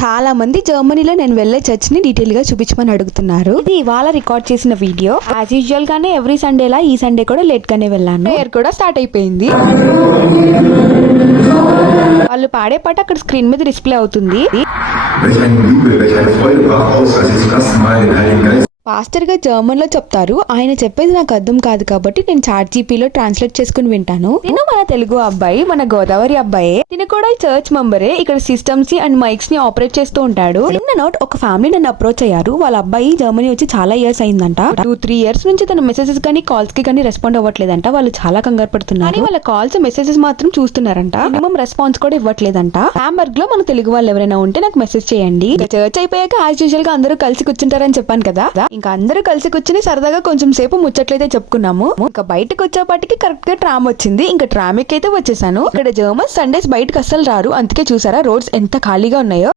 చాలా మంది జర్మనీలో నేను వెళ్ళే చర్చ్ని డీటెయిల్గా చూపించమని అడుగుతున్నారు. ఇది ఇవాళ రికార్డ్ చేసిన వీడియో. యాజ్ యూజువల్ గానే ఎవ్రీ సండే లా ఈ సండే కూడా లేట్ గానే వెళ్ళాను. ప్రేయర్ కూడా స్టార్ట్ అయిపోయింది. వాళ్ళు పాడే పాట అక్కడ స్క్రీన్ మీద డిస్ప్లే అవుతుంది. Welch ein Jubel, welch eine Freude brach aus, als sie zum ersten Mal den Heiligen Geist పాస్టర్గా జర్మన్లో చెప్తారు. ఆయన చెప్పేది నాకు అర్థం కాదు కాబట్టి నేను చాట్ జీపీలో ట్రాన్స్లేట్ చేసుకుని వింటాను. నేను మన తెలుగు అబ్బాయి మన గోదావరి అబ్బాయి. తిన కూడా చర్చ్ మెంబరే. ఇక్కడ సిస్టమ్స్ అండ్ మైక్స్ని ఆపరేట్ చేస్తూ ఉంటాడు. నిన్న నోట్ ఒక ఫ్యామిలీ నన్ను అప్రోచ్ అయ్యారు. వాళ్ళ అబ్బాయి జర్మనీ వచ్చి చాలా ఇయర్స్ అయిందంట. టూ త్రీ ఇయర్స్ నుంచి తన మెసేజెస్ కానీ కాల్స్కి కానీ రెస్పాండ్ అవ్వట్లేదంట. వాళ్ళు చాలా కంగారు పడుతున్నారు. వాళ్ళ కాల్స్ మెసేజెస్ మాత్రం చూస్తున్నారంట. మినిమం రెస్పాన్స్ కూడా ఇవ్వట్లేదంట. హాంబర్గ్లో మన తెలుగు వాళ్ళు ఎవరైనా ఉంటే నాకు మెసేజ్ చేయండి. చర్చ్ అయిపోయాక యాజ్ యూజువల్గా అందరూ కలిసి కూర్చుంటారని చెప్పాను కదా. ఇంకా అందరూ కలిసి కూర్చుని సరదాగా కొంచెం సేపు ముచ్చట్లయితే చెప్పుకున్నాము. ఇంకా బయటకు వచ్చేపాటికి కరెక్ట్గా ట్రామ్ వచ్చింది. ఇంకా ట్రామిక్ అయితే వచ్చేసాను. ఇక్కడ జర్మన్ సండేస్ బయటకు అస్సలు రారు. అందుకే చూసారా రోడ్స్ ఎంత ఖాళీగా ఉన్నాయో.